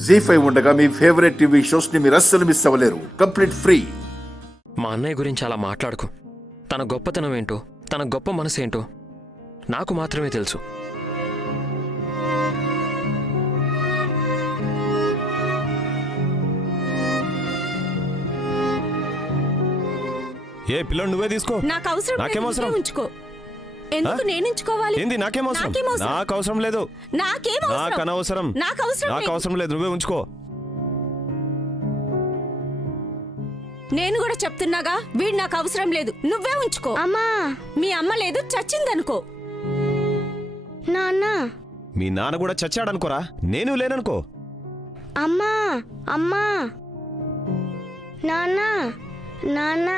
జీ5 ఉండగా మీ favourite TV shows ని మీరు అస్సలు మిస్ అవ్వలేరు. Complete free. మా అన్నయ్య గురించి అలా మాట్లాడుకు. తన గొప్పతనం ఏంటో, తన గొప్ప మనసు ఏంటో నాకు మాత్రమే తెలుసు. ఏ పిల్లోడు నువ్వే తీసుకో. నాకు అవసరం లేదు, నాకేం అవసరం? నువ్వే ఉంచుకో. ఎందుకు నేను ఉంచుకోవాలి? ఏంది నాకేం అవసరం? నాకు అవసరం లేదు. నాకేం అవసరం? నాకు అనవసరం. నాకు అవసరం లేదు. నువ్వే ఉంచుకో. నేను కూడా చెప్తున్నాగా, వీడు నాకు అవసరం లేదు, నువ్వే ఉంచుకో. అమ్మా, మీ అమ్మ లేదు, చచ్చిందనుకో. నాన్న, మీ నాన్న కూడా చచ్చాడనుకోరా, నేను లేననుకో. అమ్మా, అమ్మా, నాన్న, నాన్న.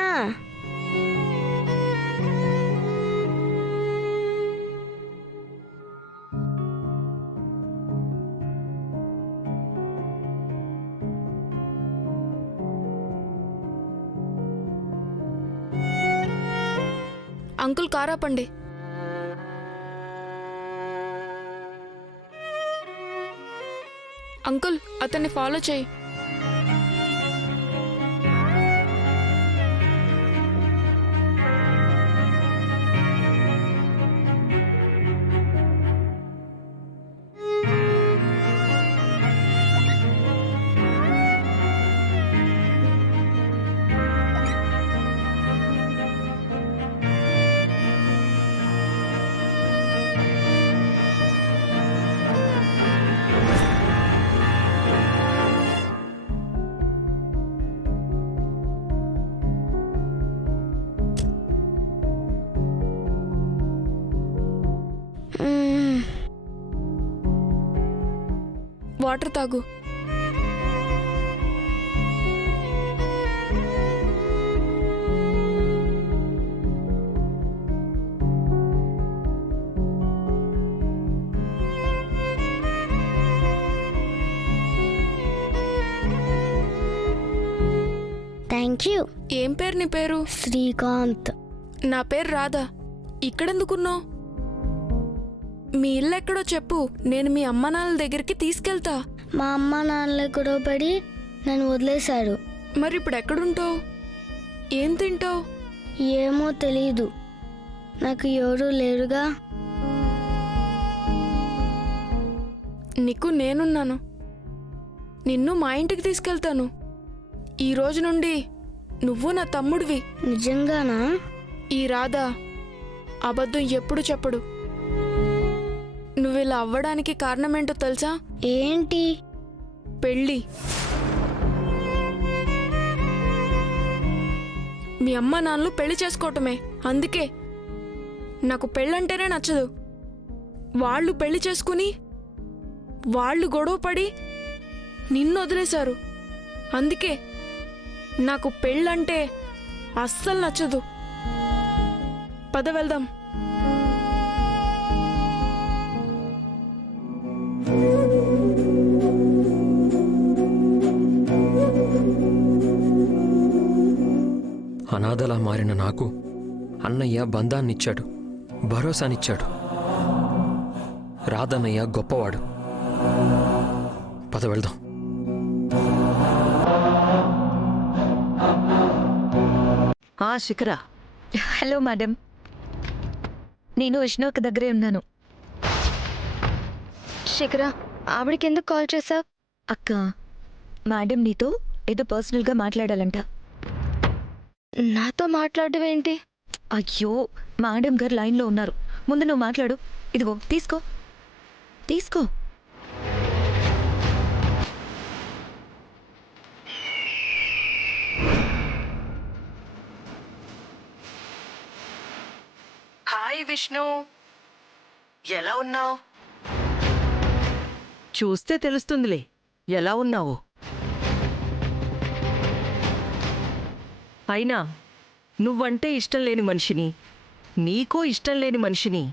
అంకుల్ కారాపండి. అంకుల్ అతన్ని ఫాలో చేయి. వాటర్ తాగు. Thank you. ఏం పేరు నీ పేరు? శ్రీకాంత్. నా పేరు రాధా. ఇక్కడెందుకున్నావు? మీ ఇల్లు ఎక్కడో చెప్పు, నేను మీ అమ్మ నాన్నల దగ్గరికి తీసుకెళ్తా. మా అమ్మ నాన్నలు గొడవ పడి నన్ను వదిలేశారు. మరి ఇప్పుడు ఎక్కడుంటావు? ఏం తింటావు? ఏమో తెలీదు, నాకు ఎవరూ లేరుగా. నీకు నేనున్నాను. నిన్ను మా ఇంటికి తీసుకెళ్తాను. ఈ రోజు నుండి నువ్వు నా తమ్ముడివి. నిజంగానా? ఈ రాధా అబద్ధం ఎప్పుడు చెప్పడు. నువ్విలా అవ్వడానికి కారణమేంటో తెలుసా? ఏంటి? పెళ్ళి. మీ అమ్మ నాన్నలు పెళ్లి చేసుకోవటమే. అందుకే నాకు పెళ్ళంటేనే నచ్చదు. వాళ్ళు పెళ్లి చేసుకుని వాళ్ళు గొడవ పడి నిన్ను వదిలేశారు. అందుకే నాకు పెళ్ళంటే అస్సలు నచ్చదు. పద వెళ్దాం. అనాథలా మారిన నాకు అన్నయ్య బంధాన్నిచ్చాడు, భరోసానిచ్చాడు. రాధన్నయ్య గొప్పవాడు. పద వెళ్దాం. శిఖర. హలో మేడం, నేను విష్ణు ఒక దగ్గరే ఉన్నాను. శిఖర, ఆవిడకి ఎందుకు కాల్ చేసావు? అక్క, మేడం నీతో ఏదో పర్సనల్గా మాట్లాడాలంట. నాతో మాట్లాడడం ఏంటి? అయ్యో, మేడం గారు లైన్లో ఉన్నారు. ముందు నువ్వు మాట్లాడు. ఇదిగో తీసుకో తీసుకో. హాయ్ విష్ణు, ఎలా ఉన్నావు? చూస్తే తెలుస్తుందిలే ఎలా ఉన్నావు. అయినా నువ్వంటే ఇష్టం లేని మనిషిని, నీకో ఇష్టం లేని మనిషిని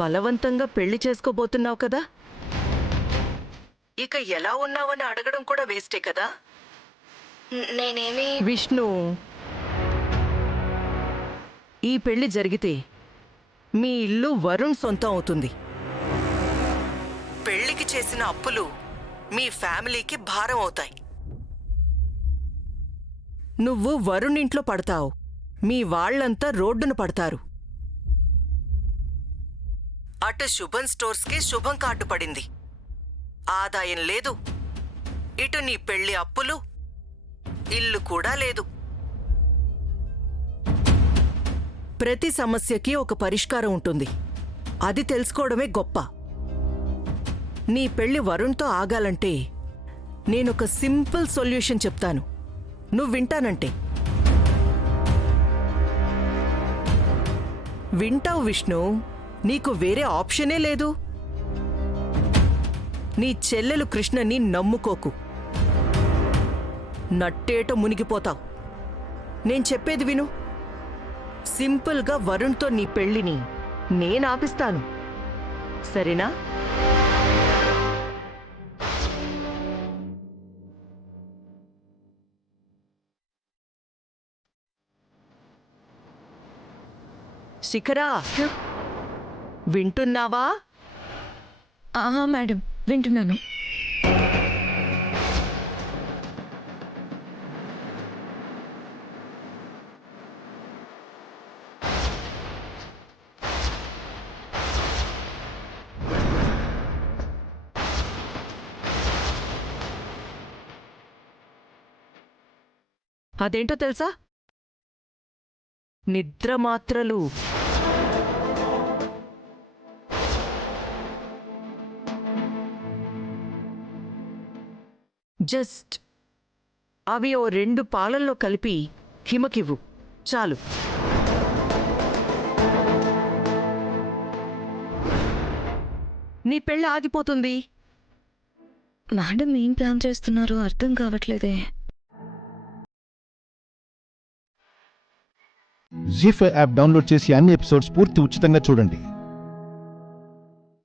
బలవంతంగా పెళ్లి చేసుకోబోతున్నావు కదా. ఇక ఎలా ఉన్నావని అడగడం కూడా వేస్టే కదా. నేనేమి విష్ణు, ఈ పెళ్లి జరిగితే మీ ఇల్లు వరుణ్ సొంతం అవుతుంది. పెళ్లికి చేసిన అప్పులు మీ ఫ్యామిలీకి భారం అవుతాయి. నువ్వు వరుణింట్లో పడతావు, మీ వాళ్ళంతా రోడ్డున పడతారు. అటు శుభం స్టోర్స్కి శుభం కార్డు పడింది. ఆదాయం లేదు, ఇటు నీ పెళ్లి అప్పులు, ఇల్లు కూడా లేదు. ప్రతి సమస్యకి ఒక పరిష్కారం ఉంటుంది, అది తెలుసుకోవడమే గొప్ప. నీ పెళ్లి వరుణ్తో ఆగాలంటే నేనొక సింపుల్ సొల్యూషన్ చెప్తాను, నువ్వు వింటానంటే. వింటావు విష్ణు, నీకు వేరే ఆప్షనే లేదు. నీ చెల్లెలు కృష్ణని నమ్ముకోకు, నట్టేట మునిగిపోతావు. నేను చెప్పేది విను. సింపుల్గా వరుణ్తో నీ పెళ్లిని నేను ఆపిస్తాను, సరేనా? శిఖరా, వింటున్నావా? మేడం వింటున్నాను. అదేంటో తెలుసా? నిద్రమాత్రలు. జస్ట్ అవి ఓ 2 పాలల్లో కలిపి హిమకివ్వు, చాలు. నీ పెళ్ళి ఆగిపోతుంది. మేడం ఏం ప్లాన్ చేస్తున్నారో అర్థం కావట్లేదే. జీ5 యాప్ డౌన్లోడ్ చేసి అన్ని ఎపిసోడ్స్ పూర్తి ఉచితంగా చూడండి.